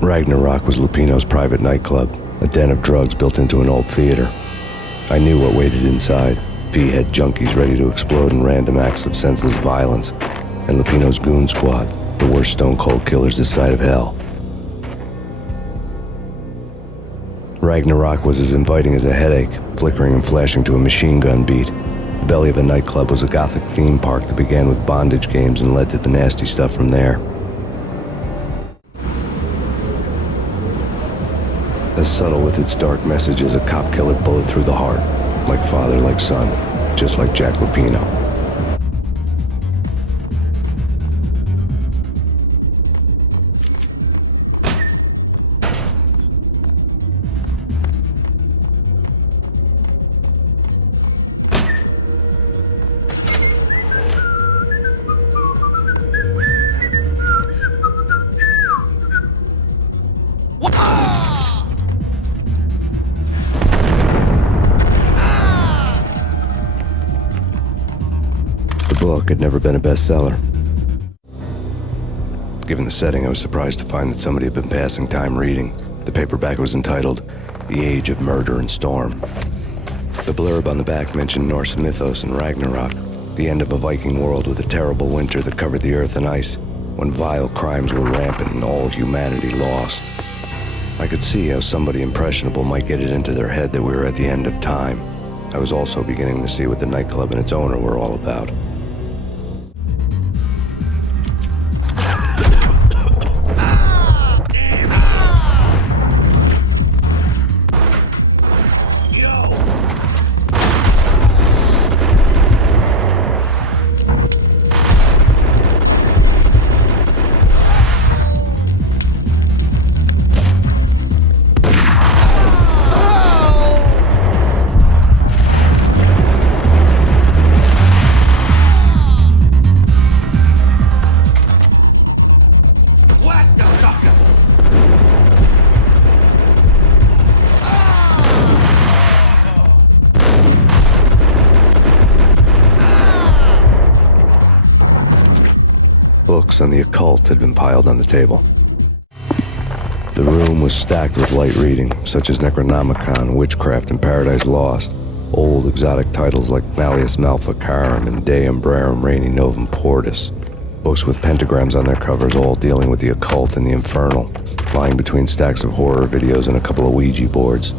Ragnarok was Lupino's private nightclub, a den of drugs built into an old theater. I knew what waited inside. V-head junkies ready to explode in random acts of senseless violence, and Lupino's goon squad, the worst stone-cold killers this side of hell. Ragnarok was as inviting as a headache, flickering and flashing to a machine gun beat. The belly of the nightclub was a gothic theme park that began with bondage games and led to the nasty stuff from there. As subtle with its dark message as a cop-killer bullet through the heart, like father, like son, just like Jack Lupino. The book had never been a bestseller. Given the setting, I was surprised to find that somebody had been passing time reading. The paperback was entitled The Age of Murder and Storm. The blurb on the back mentioned Norse mythos and Ragnarok, the end of a Viking world with a terrible winter that covered the earth in ice, when vile crimes were rampant and all humanity lost. I could see how somebody impressionable might get it into their head that we were at the end of time. I was also beginning to see what the nightclub and its owner were all about. Books on the occult had been piled on the table. The room was stacked with light reading, such as Necronomicon, Witchcraft, and Paradise Lost. Old exotic titles like Malleus Maleficarum and De Umbrarum Reini Novum Portus. Books with pentagrams on their covers, all dealing with the occult and the infernal, lying between stacks of horror videos and a couple of Ouija boards.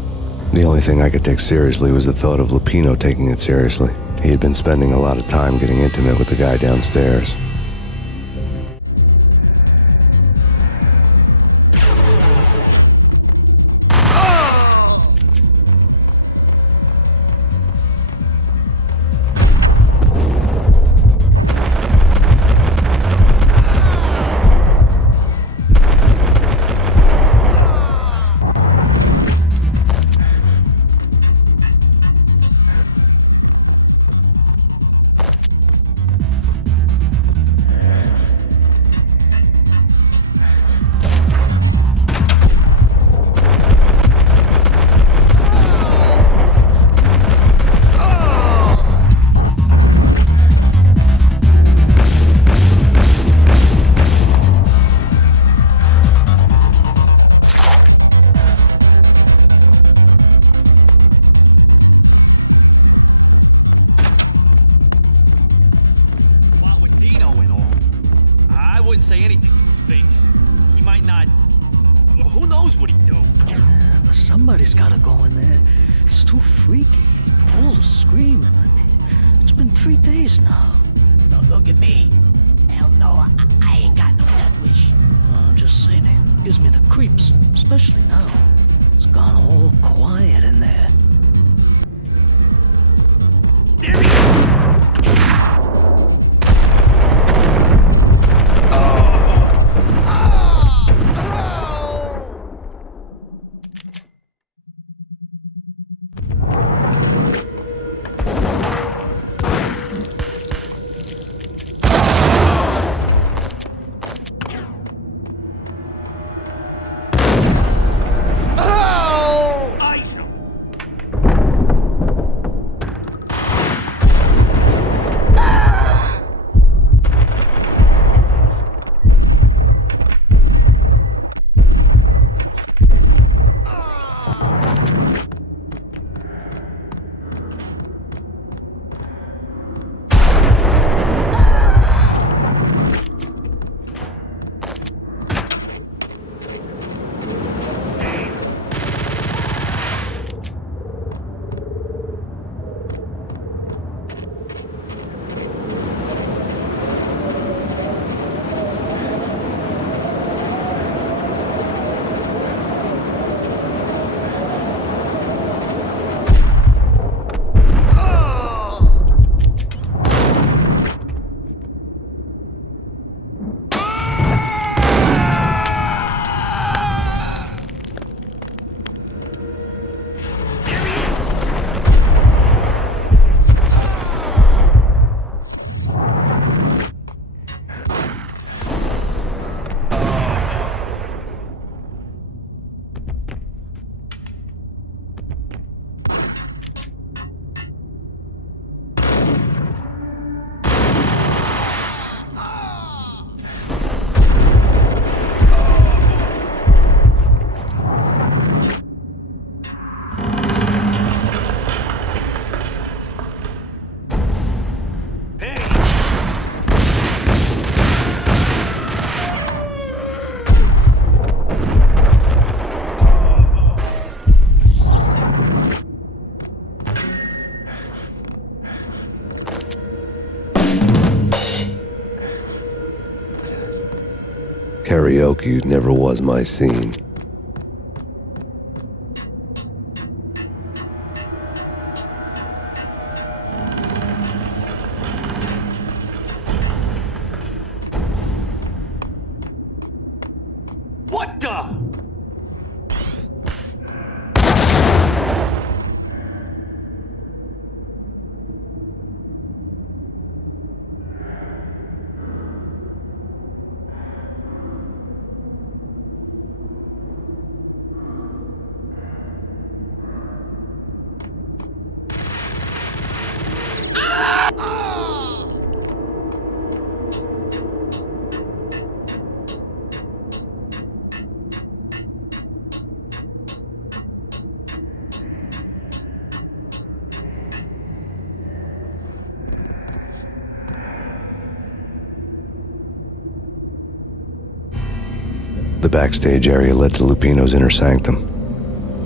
The only thing I could take seriously was the thought of Lupino taking it seriously. He had been spending a lot of time getting intimate with the guy downstairs. I wouldn't say anything to his face. He might not... Who knows what he'd do? Yeah, but somebody's gotta go in there. It's too freaky. All the screaming. I mean, it's been 3 days now. Don't look at me. Hell no, I ain't got no death wish. I'm just saying it gives me the creeps, especially now. It's gone all quiet in there. There he is! Karaoke never was my scene. What the? The backstage area led to Lupino's inner sanctum.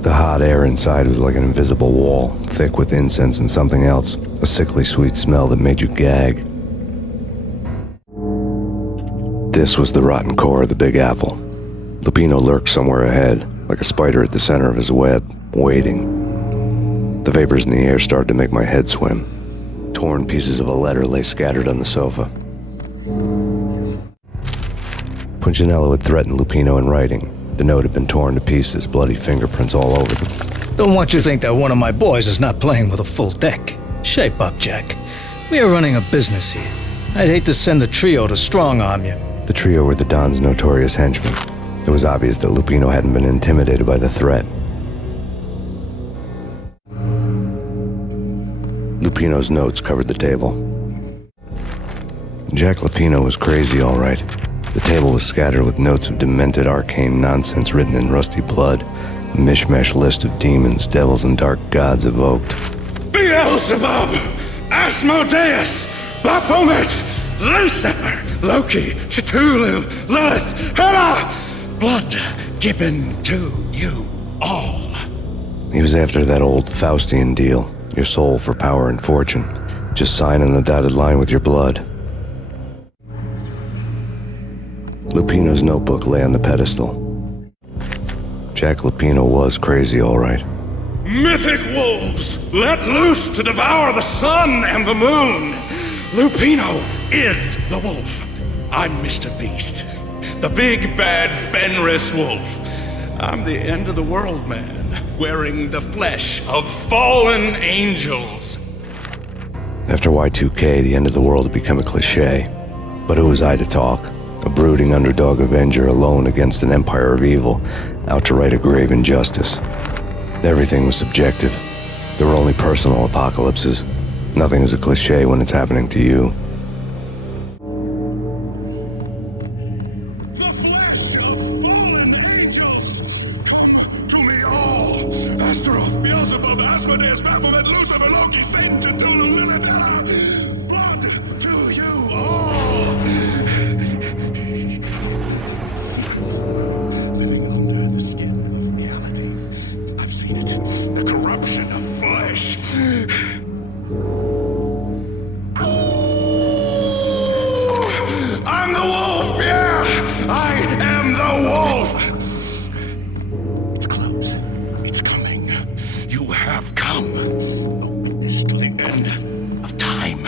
The hot air inside was like an invisible wall, thick with incense and something else, a sickly sweet smell that made you gag. This was the rotten core of the Big Apple. Lupino lurked somewhere ahead, like a spider at the center of his web, waiting. The vapors in the air started to make my head swim. Torn pieces of a letter lay scattered on the sofa. Punchinello had threatened Lupino in writing. The note had been torn to pieces, bloody fingerprints all over them. Don't want you to think that one of my boys is not playing with a full deck. Shape up, Jack. We are running a business here. I'd hate to send the trio to strong-arm you. The trio were the Don's notorious henchmen. It was obvious that Lupino hadn't been intimidated by the threat. Lupino's notes covered the table. Jack Lupino was crazy, all right. The table was scattered with notes of demented arcane nonsense written in rusty blood, a mishmash list of demons, devils, and dark gods evoked. Beelzebub, Asmodeus, Baphomet, Lucifer, Loki, Cthulhu, Lilith, Hela, blood given to you all. He was after that old Faustian deal, your soul for power and fortune. Just sign on the dotted line with your blood. Lupino's notebook lay on the pedestal. Jack Lupino was crazy, all right. Mythic wolves, let loose to devour the sun and the moon. Lupino is the wolf. I'm Mr. Beast, the big bad Fenris wolf. I'm the end of the world man, wearing the flesh of fallen angels. After Y2K, the end of the world had become a cliche. But who was I to talk? A brooding underdog avenger alone against an empire of evil, out to right a grave injustice. Everything was subjective. There were only personal apocalypses. Nothing is a cliche when it's happening to you. The flesh of fallen angels, come to me all. Astaroth, Beelzebub, Asmodeus, Baphomet, Lucifer, Loki, Satan, Cthulhu, Lilith, Hela, blood to you all. Living under the skin of reality. I've seen it. The corruption of flesh. I'm the wolf, yeah! I am the wolf! It's close. It's coming. You have come. A witness to the end of time.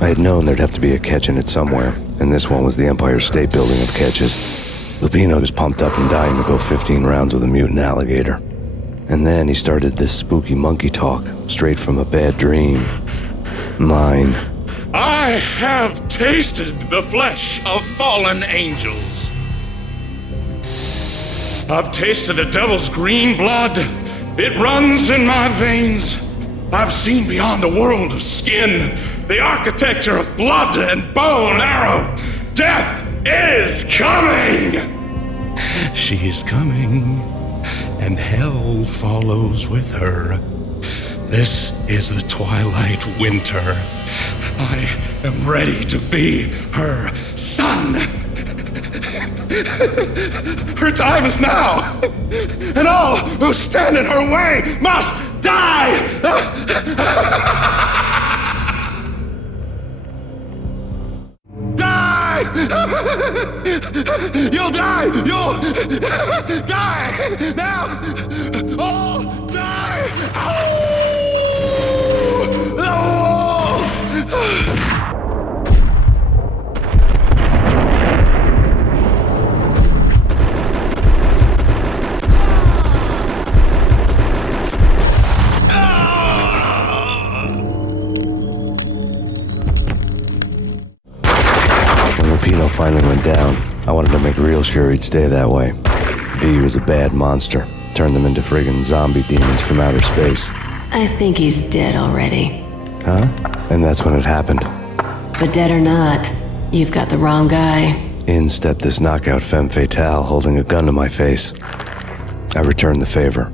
I had known there'd have to be a catch in it somewhere, and this one was the Empire State Building of catches. Lupino was pumped up and dying to go 15 rounds with a mutant alligator. And then he started this spooky monkey talk, straight from a bad dream. Mine. I have tasted the flesh of fallen angels. I've tasted the devil's green blood. It runs in my veins. I've seen beyond a world of skin, the architecture of blood and bow and arrow. Death is coming! She is coming, and hell follows with her. This is the twilight winter. I am ready to be her son. Her time is now, and all who stand in her way must die! Die! You'll die! You'll die! Now! All die! When Lupino finally went down, I wanted to make real sure he'd stay that way. V was a bad monster. Turned them into friggin' zombie demons from outer space. I think he's dead already. Huh? And that's when it happened. But dead or not, you've got the wrong guy. In stepped this knockout femme fatale holding a gun to my face. I returned the favor.